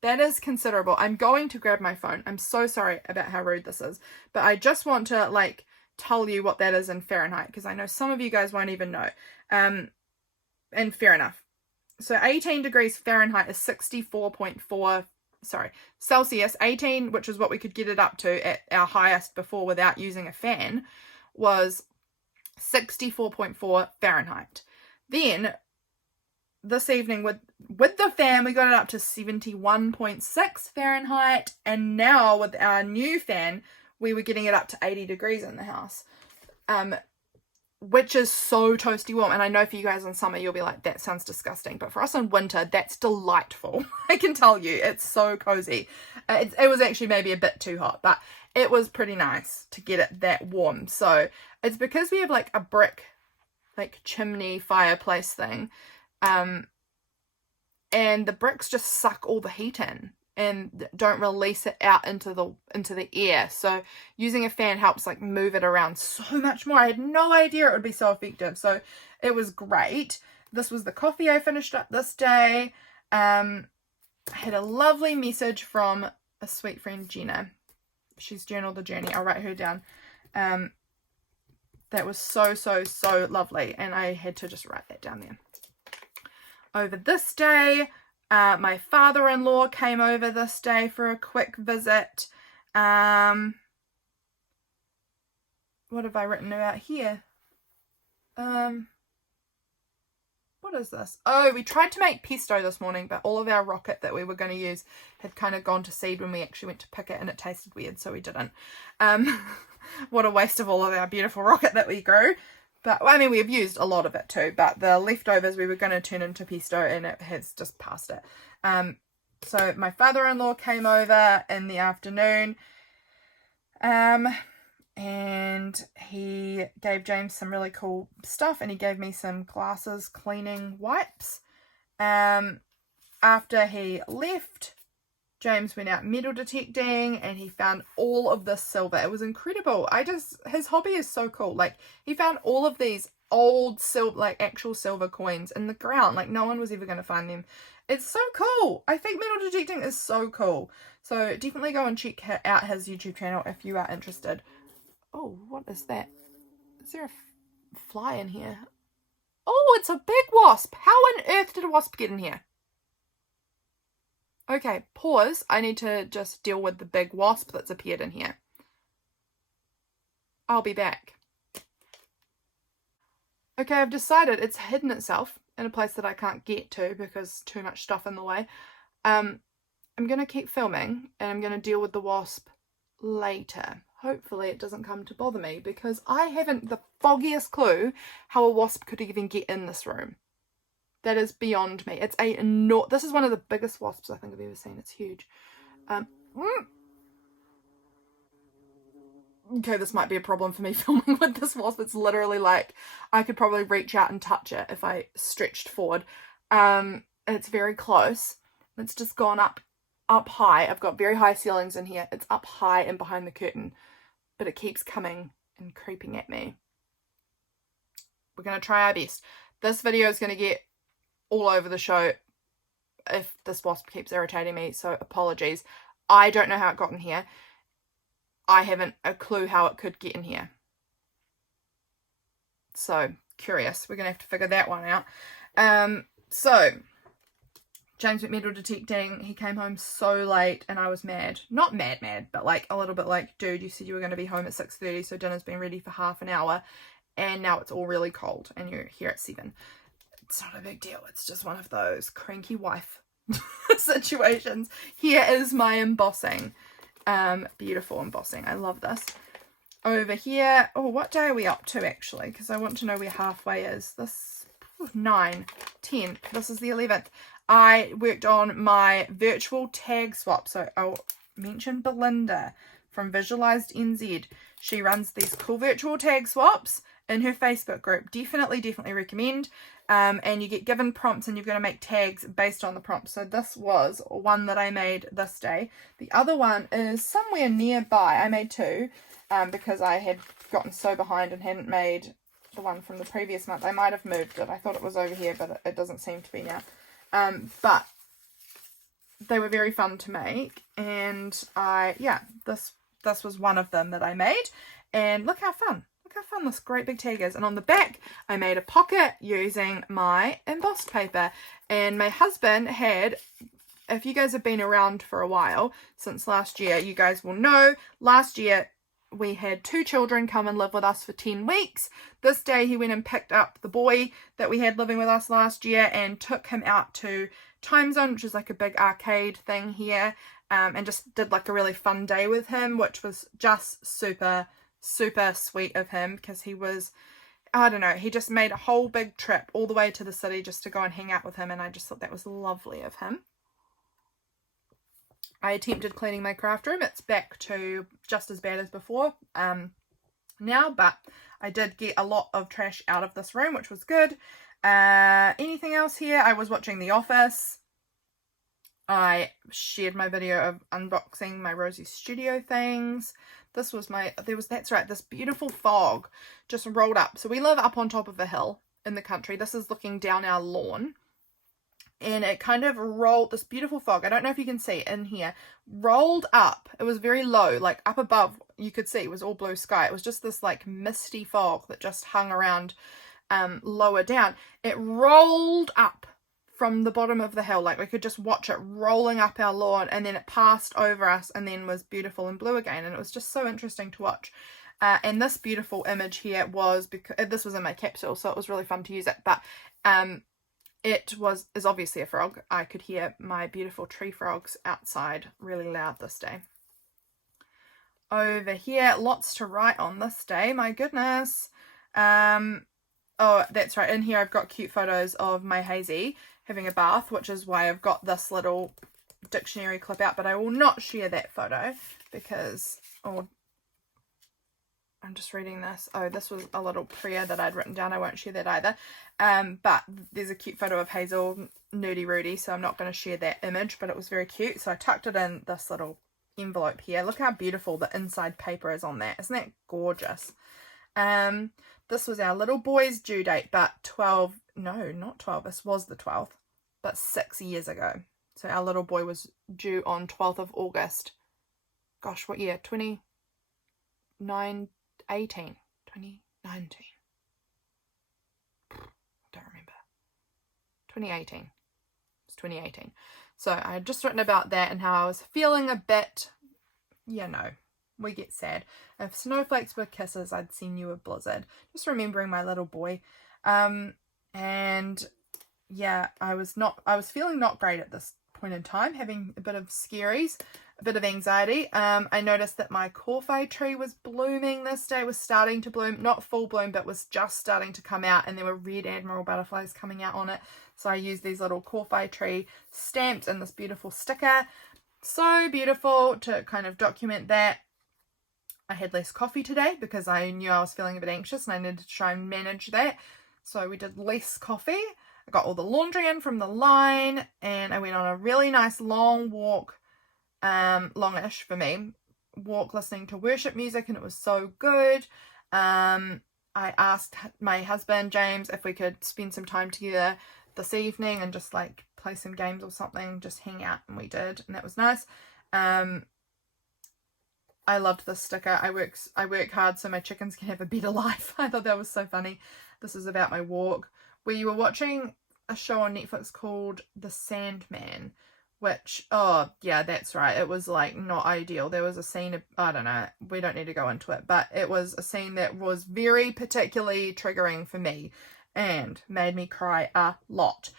That is considerable. I'm going to grab my phone. I'm so sorry about how rude this is. But I just want to, like, tell you what that is in Fahrenheit, because I know some of you guys won't even know. And fair enough. So 18 degrees Fahrenheit is 64.4, sorry, Celsius. 18, which is what we could get it up to at our highest before without using a fan, was 64.4 Fahrenheit. Then this evening with the fan, we got it up to 71.6 Fahrenheit, and now with our new fan, we were getting it up to 80 degrees in the house, which is so toasty warm. And I know for you guys in summer, you'll be like, that sounds disgusting. But for us in winter, that's delightful. I can tell you, it's so cozy. It was actually maybe a bit too hot, but it was pretty nice to get it that warm. So it's because we have like a brick, like chimney fireplace thing. And the bricks just suck all the heat in and don't release it out into the air. So using a fan helps like move it around so much more. I had no idea it would be so effective. So it was great. This was the coffee I finished up this day. I had a lovely message from a sweet friend, Jenna. She's journaled the journey. I'll write her down. That was so lovely. And I had to just write that down there. Over this day, my father-in-law came over this day for a quick visit. What have I written about here? What is this? Oh, we tried to make pesto this morning, but all of our rocket that we were going to use had kind of gone to seed when we actually went to pick it, and it tasted weird, so we didn't. What a waste of all of our beautiful rocket that we grew. But, I mean, we've used a lot of it too, but the leftovers we were going to turn into pesto, and it has just passed it. So my father-in-law came over in the afternoon, and he gave James some really cool stuff, and he gave me some glasses cleaning wipes. After he left, James went out metal detecting, and he found all of this silver. It was incredible. His hobby is so cool. Like, he found all of these old silver, like actual silver coins in the ground. Like, no one was ever going to find them. It's so cool. I think metal detecting is so cool. So definitely go and check out his YouTube channel if you are interested. Oh, what is that? Is there a fly in here? Oh, it's a big wasp. How on earth did a wasp get in here? Okay, pause. I need to just deal with the big wasp that's appeared in here. I'll be back. Okay, I've decided it's hidden itself in a place that I can't get to because too much stuff in the way. I'm going to keep filming, and I'm going to deal with the wasp later. Hopefully it doesn't come to bother me, because I haven't the foggiest clue how a wasp could even get in this room. That is beyond me. This is one of the biggest wasps I think I've ever seen. It's huge. Okay, this might be a problem for me filming with this wasp. It's literally like I could probably reach out and touch it if I stretched forward. It's very close. It's just gone up high. I've got very high ceilings in here. It's up high and behind the curtain, but it keeps coming and creeping at me. We're going to try our best. This video is going to get all over the show if this wasp keeps irritating me, so apologies. I don't know how it got in here. I haven't a clue how it could get in here. So, curious. We're going to have to figure that one out. So, James went metal detecting. He came home so late and I was mad. Not mad, but like a little bit like, dude, you said you were going to be home at 6:30, so dinner's been ready for half an hour. And now it's all really cold and you're here at 7. It's not a big deal. It's just one of those cranky wife situations. Here is my embossing. Beautiful embossing. I love this. Over here, oh, what day are we up to actually? Because I want to know where halfway is. This 9, 10. This is the 11th. I worked on my virtual tag swap. So I'll mention Belinda from Visualized NZ. She runs these cool virtual tag swaps in her Facebook group. Definitely recommend. And you get given prompts and you're going to make tags based on the prompts. So this was one that I made this day. The other one is somewhere nearby. I made 2 because I had gotten so behind and hadn't made the one from the previous month. I might have moved it. I thought it was over here, but it doesn't seem to be now. But they were very fun to make. And this was one of them that I made. And look how fun. Look how fun this great big tag is. And on the back, I made a pocket using my embossed paper. And my husband had, if you guys have been around for a while, since last year, you guys will know, last year we had 2 children come and live with us for 10 weeks. This day he went and picked up the boy that we had living with us last year and took him out to Time Zone, which is like a big arcade thing here, and just did like a really fun day with him, which was just super sweet of him because he was, I don't know, he just made a whole big trip all the way to the city just to go and hang out with him, and I just thought that was lovely of him. I attempted cleaning my craft room. It's back to just as bad as before now, but I did get a lot of trash out of this room, which was good. Anything else here? I was watching The Office. I shared my video of unboxing my Rosie Studio things. This was that's right, this beautiful fog just rolled up. So we live up on top of a hill in the country. This is looking down our lawn. And it kind of rolled, this beautiful fog, I don't know if you can see in here, rolled up. It was very low, like up above, you could see it was all blue sky. It was just this like misty fog that just hung around lower down. It rolled up from the bottom of the hill, like we could just watch it rolling up our lawn, and then it passed over us and then was beautiful and blue again. And it was just so interesting to watch. And this beautiful image here was, because this was in my capsule, so it was really fun to use it. But is obviously a frog. I could hear my beautiful tree frogs outside really loud this day. Over here, lots to write on this day, my goodness. Oh, that's right, in here I've got cute photos of my Hazy having a bath, which is why I've got this little dictionary clip out, but I will not share that photo because, I'm just reading this. Oh, this was a little prayer that I'd written down. I won't share that either. But there's a cute photo of Hazel, Nudie Rudy, so I'm not going to share that image, but it was very cute. So I tucked it in this little envelope here. Look how beautiful the inside paper is on that. Isn't that gorgeous? This was our little boy's due date, but not 12. This was the 12th, but 6 years ago. So our little boy was due on 12th of August. Gosh, what year? 2019. Don't remember. 2018. It's 2018. So I had just written about that and how I was feeling a bit, we get sad. If snowflakes were kisses, I'd seen you a blizzard. Just remembering my little boy. And yeah, I was feeling not great at this point in time, having a bit of scaries, a bit of anxiety. I noticed that my corfai tree was blooming this day, was starting to bloom, not full bloom, but was just starting to come out, and there were red admiral butterflies coming out on it. So I used these little corfai tree stamps and this beautiful sticker. So beautiful to kind of document that. I had less coffee today because I knew I was feeling a bit anxious and I needed to try and manage that. So we did less coffee. I got all the laundry in from the line and I went on a really nice long walk, longish for me, walk listening to worship music, and it was so good. I I asked my husband, James, if we could spend some time together this evening and just like play some games or something, just hang out, and we did, and that was nice. I loved this sticker. I work hard so my chickens can have a better life. I thought that was so funny. This is about my walk. We were watching a show on Netflix called The Sandman, which, oh yeah, that's right, it was like not ideal. There was a scene, I don't know, we don't need to go into it, but it was a scene that was very particularly triggering for me and made me cry a lot.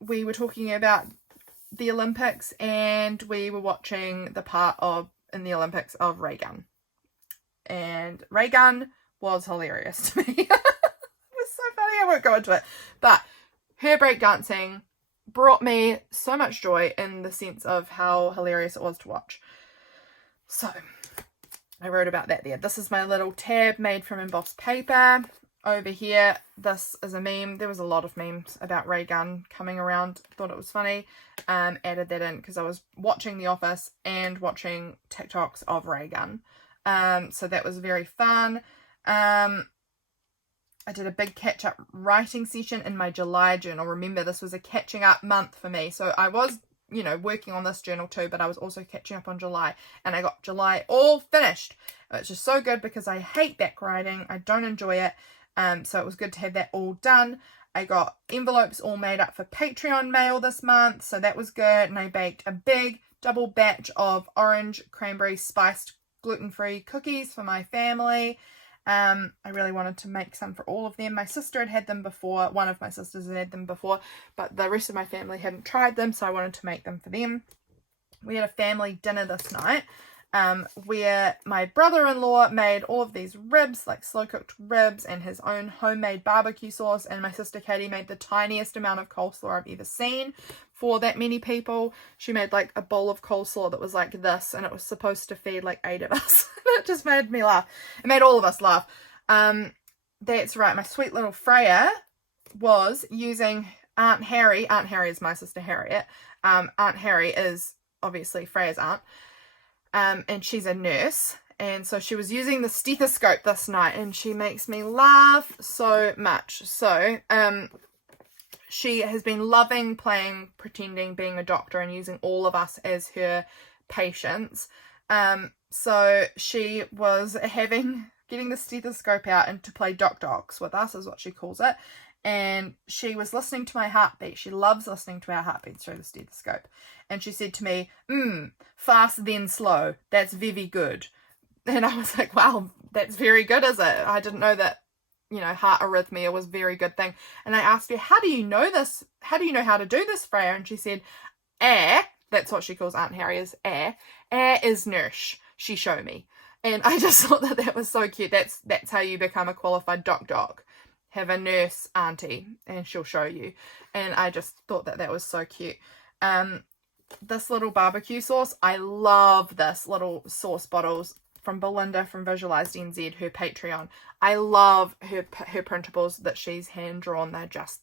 We were talking about the Olympics, and we were watching the part of in the Olympics of Ray Gun, and Ray Gun was hilarious to me. It was so funny. I won't go into it, but her breakdancing brought me so much joy in the sense of how hilarious it was to watch. So I wrote about that there. This is my little tab made from embossed paper. Over here, this is a meme. There was a lot of memes about Ray Gun coming around. Thought it was funny. Added that in because I was watching The Office and watching TikToks of Ray Gun. So that was very fun. I did a big catch-up writing session in my July journal. Remember, this was a catching up month for me. So I was, you know, working on this journal too, but I was also catching up on July. And I got July all finished. It's just so good because I hate back writing. I don't enjoy it. So it was good to have that all done. I got envelopes all made up for Patreon mail this month, so that was good. And I baked a big double batch of orange cranberry spiced gluten-free cookies for my family. I really wanted to make some for all of them. My sister had them before. One of my sisters had them before, but the rest of my family hadn't tried them, so I wanted to make them for them. We had a family dinner this night. Where my brother-in-law made all of these ribs, like slow-cooked ribs, and his own homemade barbecue sauce, and my sister Katie made the tiniest amount of coleslaw I've ever seen for that many people. She made like a bowl of coleslaw that was like this, and it was supposed to feed like 8 of us. It just made me laugh. It made all of us laugh. That's right, my sweet little Freya was using Aunt Harry. Aunt Harry is my sister Harriet. Aunt Harry is obviously Freya's aunt. And she's a nurse, and so she was using the stethoscope this night, and she makes me laugh so much. So she has been loving pretending being a doctor and using all of us as her patients. So she was getting the stethoscope out and to play docs with us, is what she calls it. And she was listening to my heartbeat. She loves listening to our heartbeats through the stethoscope. And she said to me, fast then slow. That's very good. And I was like, wow, that's very good, is it? I didn't know that, you know, heart arrhythmia was a very good thing. And I asked her, how do you know this? How do you know how to do this, Freya? And she said, that's what she calls Aunt Harry, is is nurse. She showed me. And I just thought that was so cute. That's how you become a qualified doc. Have a nurse auntie and she'll show you. And I just thought that was so cute. This little barbecue sauce, I love this little sauce bottles from Belinda from Visualized NZ, her Patreon. I love her printables that she's hand drawn. They're just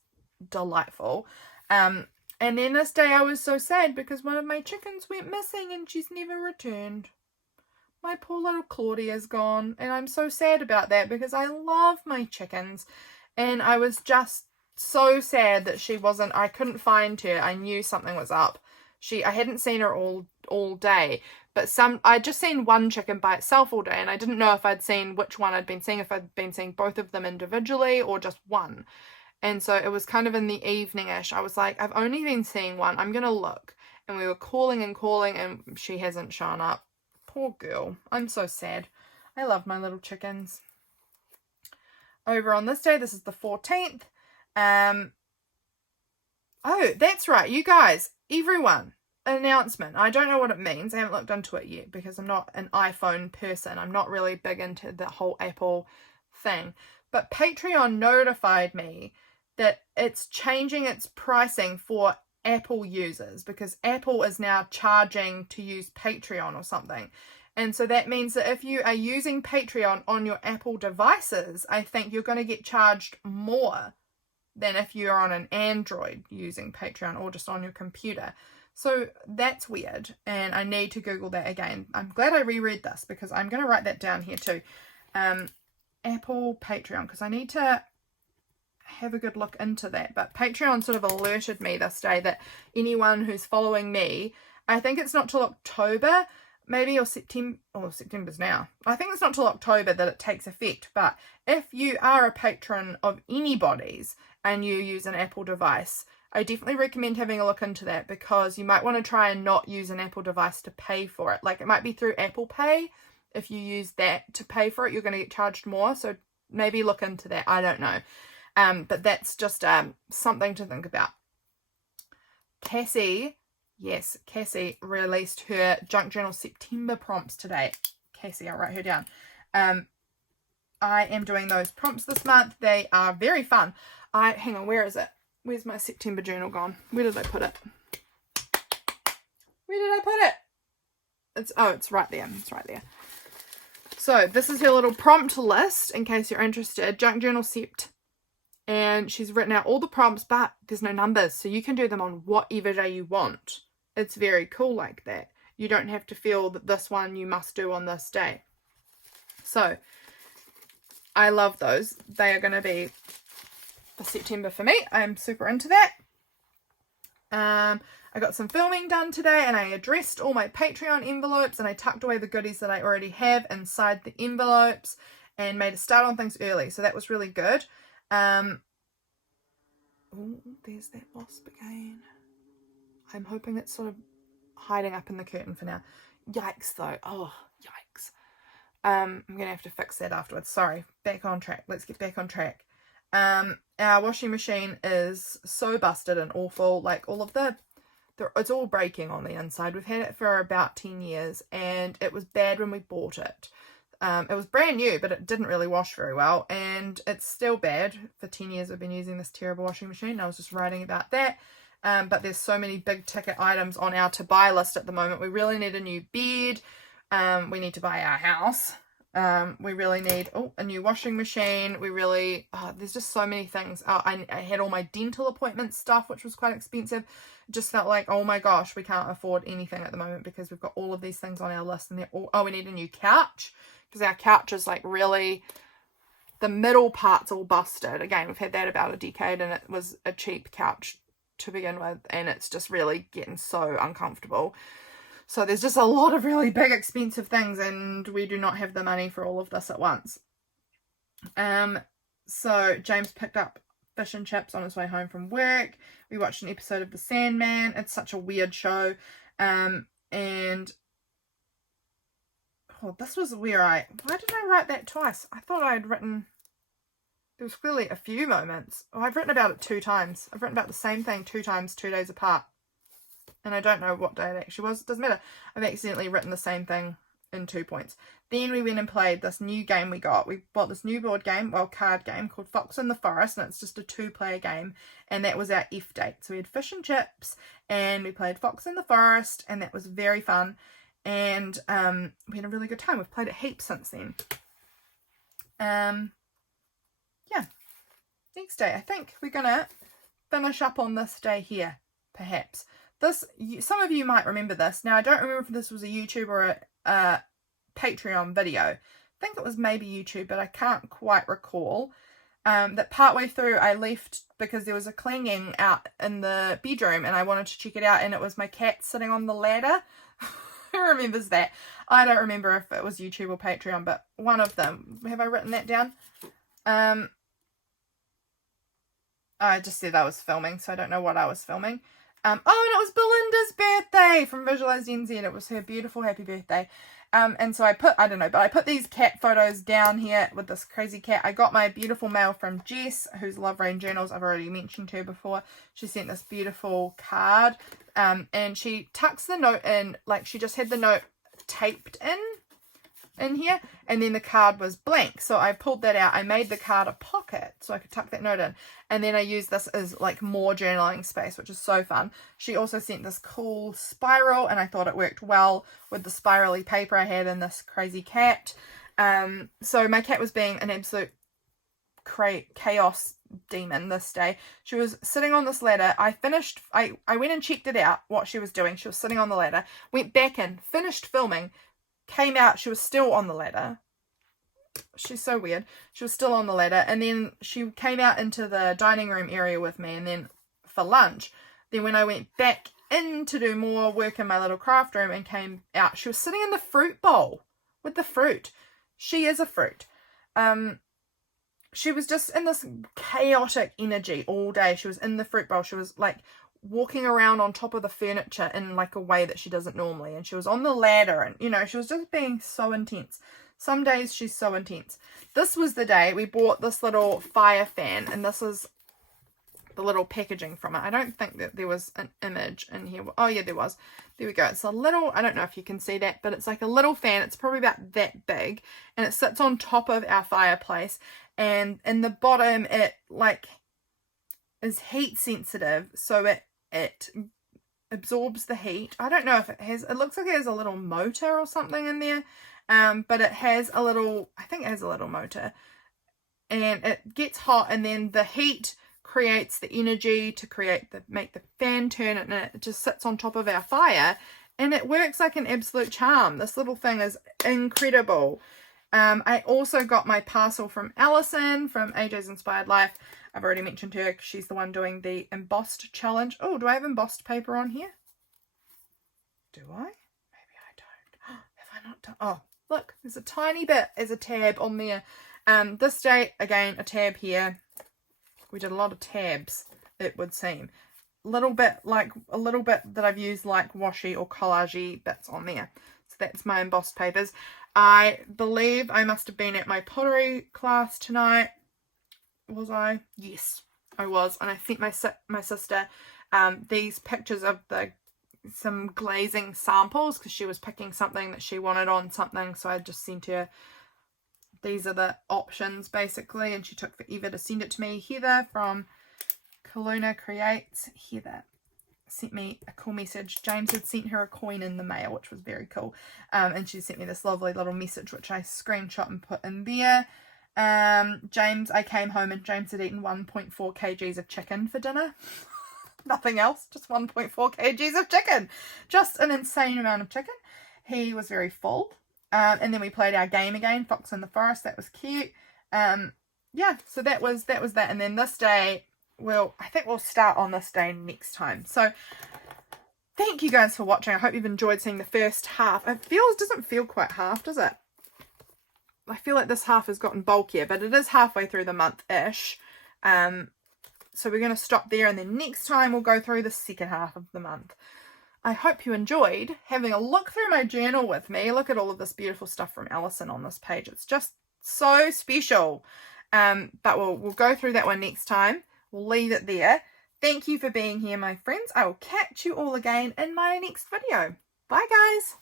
delightful. And then this day I was so sad because one of my chickens went missing and she's never returned. My poor little Claudia's gone, and I'm so sad about that because I love my chickens. And I was just so sad that I couldn't find her. I knew something was up. I hadn't seen her all day, but I'd just seen one chicken by itself all day, and I didn't know if I'd seen which one I'd been seeing, if I'd been seeing both of them individually or just one. And so it was kind of in the evening-ish. I was like, I've only been seeing one. I'm going to look. And we were calling, and she hasn't shown up. Poor girl. I'm so sad. I love my little chickens. Over on this day, this is the 14th. Oh, that's right, you guys, everyone, an announcement. I don't know what it means. I haven't looked into it yet because I'm not an iPhone person. I'm not really big into the whole Apple thing. But Patreon notified me that it's changing its pricing for Apple users because Apple is now charging to use Patreon or something. And so that means that if you are using Patreon on your Apple devices, I think you're going to get charged more than if you're on an Android using Patreon or just on your computer. So that's weird, and I need to Google that again. I'm glad I reread this because I'm going to write that down here too. Apple Patreon, because I need to have a good look into that. But Patreon sort of alerted me this day that anyone who's following me, I think it's not till October, maybe, or September. Oh, September's now. I think it's not till October that it takes effect. But if you are a patron of anybody's and you use an Apple device, I definitely recommend having a look into that, because you might want to try and not use an Apple device to pay for it. Like, it might be through Apple Pay. If you use that to pay for it, you're going to get charged more. So maybe look into that. I don't know. But that's just something to think about. Cassie, yes, Cassie released her Junk Journal September prompts today. Cassie, I'll write her down. I am doing those prompts this month. They are very fun. Hang on, where is it? Where's my September journal gone? Where did I put it? Where did I put it? It's right there. It's right there. So this is her little prompt list, in case you're interested. Junk Journal Sept. And she's written out all the prompts, but there's no numbers, so you can do them on whatever day you want. It's very cool like that. You don't have to feel that this one you must do on this day. So I love those. They are going to be for September for me. I'm super into that. I got some filming done today, and I addressed all my Patreon envelopes, and I tucked away the goodies that I already have inside the envelopes and made a start on things early. So that was really good. Oh, there's that wasp again. I'm hoping it's sort of hiding up in the curtain for now. Yikes though. Oh, yikes. I'm gonna have to fix that afterwards. Sorry. Back on track. Let's get back on track. Our washing machine is so busted and awful. Like, all of it's all breaking on the inside. We've had it for about 10 years, and it was bad when we bought it. It was brand new, but it didn't really wash very well, and it's still bad. For 10 years I've been using this terrible washing machine. I was just writing about that. But there's so many big ticket items on our to buy list at the moment. We really need a new bed. We need to buy our house. We really need a new washing machine. We really, there's just so many things. I had all my dental appointment stuff, which was quite expensive. Just felt like, oh my gosh, we can't afford anything at the moment, because we've got all of these things on our list, and they're all, we need a new couch, because our couch is like really, the middle part's all busted. Again, we've had that about a decade, and it was a cheap couch to begin with, and it's just really getting so uncomfortable. So there's just a lot of really big expensive things, and we do not have the money for all of this at once. So James picked up fish and chips on his way home from work. We watched an episode of The Sandman. It's such a weird show. And this was where why did I write that twice? I thought I had written, there was clearly a few moments. I've written about it 2 times. I've written about the same thing 2 times, 2 days apart. And I don't know what day it actually was. It doesn't matter. I've accidentally written the same thing in 2 points. Then we went and played this new game we got. We bought this new board game, card game, called Fox in the Forest, and it's just a 2-player game. And that was our F date. So we had fish and chips, and we played Fox in the Forest, and that was very fun. And we had a really good time. We've played it heaps since then. Yeah. Next day, I think we're going to finish up on this day here, perhaps. Some of you might remember this. Now, I don't remember if this was a YouTube or a Patreon video. I think it was maybe YouTube, but I can't quite recall. That partway through I left because there was a clanging out in the bedroom, and I wanted to check it out, and it was my cat sitting on the ladder. Who remembers that? I don't remember if it was YouTube or Patreon, but one of them. Have I written that down? I just said I was filming, so I don't know what I was filming. And it was Belinda's birthday from Visualize NZ. It was her beautiful happy birthday. And so I put these cat photos down here with this crazy cat. I got my beautiful mail from Jess, who's Love Rain Journals. I've already mentioned her before. She sent this beautiful card. And she tucks the note in, like she just had the note taped in here, and then the card was blank. So I pulled that out. I made the card a pocket so I could tuck that note in, and then I used this as like more journaling space, which is so fun. She also sent this cool spiral, and I thought it worked well with the spirally paper I had in this crazy cat. So my cat was being an absolute chaos demon this day. She was sitting on this ladder. I went and checked it out, what she was doing. She was sitting on the ladder, went back in, finished filming, came out, she was still on the ladder. she's so weird. She was still on the ladder, and then she came out into the dining room area with me, and then for lunch. Then when I went back in to do more work in my little craft room and came out, she was sitting in the fruit bowl with the fruit. She is a fruit. She was just in this chaotic energy all day. She was in the fruit bowl. She was like walking around on top of the furniture in like a way that she doesn't normally. And she was on the ladder, and, you know, she was just being so intense. Some days she's so intense. This was the day we bought this little fire fan, and this is the little packaging from it. I don't think that there was an image in here. Oh yeah, there was. There we go. It's a little, I don't know if you can see that, but it's like a little fan. It's probably about that big, and it sits on top of our fireplace, and in the bottom it like is heat sensitive, so it absorbs the heat. I don't know if it has, it looks like it has a little motor or something in there, but it has a little, I think it has a little motor, and it gets hot, and then the heat creates the energy to make the fan turn, and it just sits on top of our fire, and it works like an absolute charm. This little thing is incredible. I also got my parcel from Alison from AJ's Inspired Life. I've already mentioned her because she's the one doing the embossed challenge. Oh, do I have embossed paper on here? Do I? Maybe I don't. Have I not done? Oh, look, there's a tiny bit as a tab on there. This day, again, a tab here. We did a lot of tabs, it would seem. A little bit that I've used like washi or collage bits on there. So that's my embossed papers. I believe I must have been at my pottery class tonight. Was I? Yes, I was. And I sent my sister these pictures of some glazing samples, because she was picking something that she wanted on something. So I just sent her, these are the options basically, and she took forever to send it to me. Heather from Kaluna Creates, Heather sent me a cool message. James had sent her a coin in the mail, which was very cool, and she sent me this lovely little message, which I screenshot and put in there. James, I came home and James had eaten 1.4 kgs of chicken for dinner. Nothing else, just 1.4 kgs of chicken. Just an insane amount of chicken. He was very full. And then we played our game again, Fox in the Forest. That was cute. Yeah, so that was that. And then this day, I think we'll start on this day next time. So thank you guys for watching. I hope you've enjoyed seeing the first half. It doesn't feel quite half, does it? I feel like this half has gotten bulkier, but it is halfway through the month-ish. So we're going to stop there, and then next time we'll go through the second half of the month. I hope you enjoyed having a look through my journal with me. Look at all of this beautiful stuff from Alison on this page. It's just so special. But we'll go through that one next time. We'll leave it there. Thank you for being here, my friends. I will catch you all again in my next video. Bye, guys.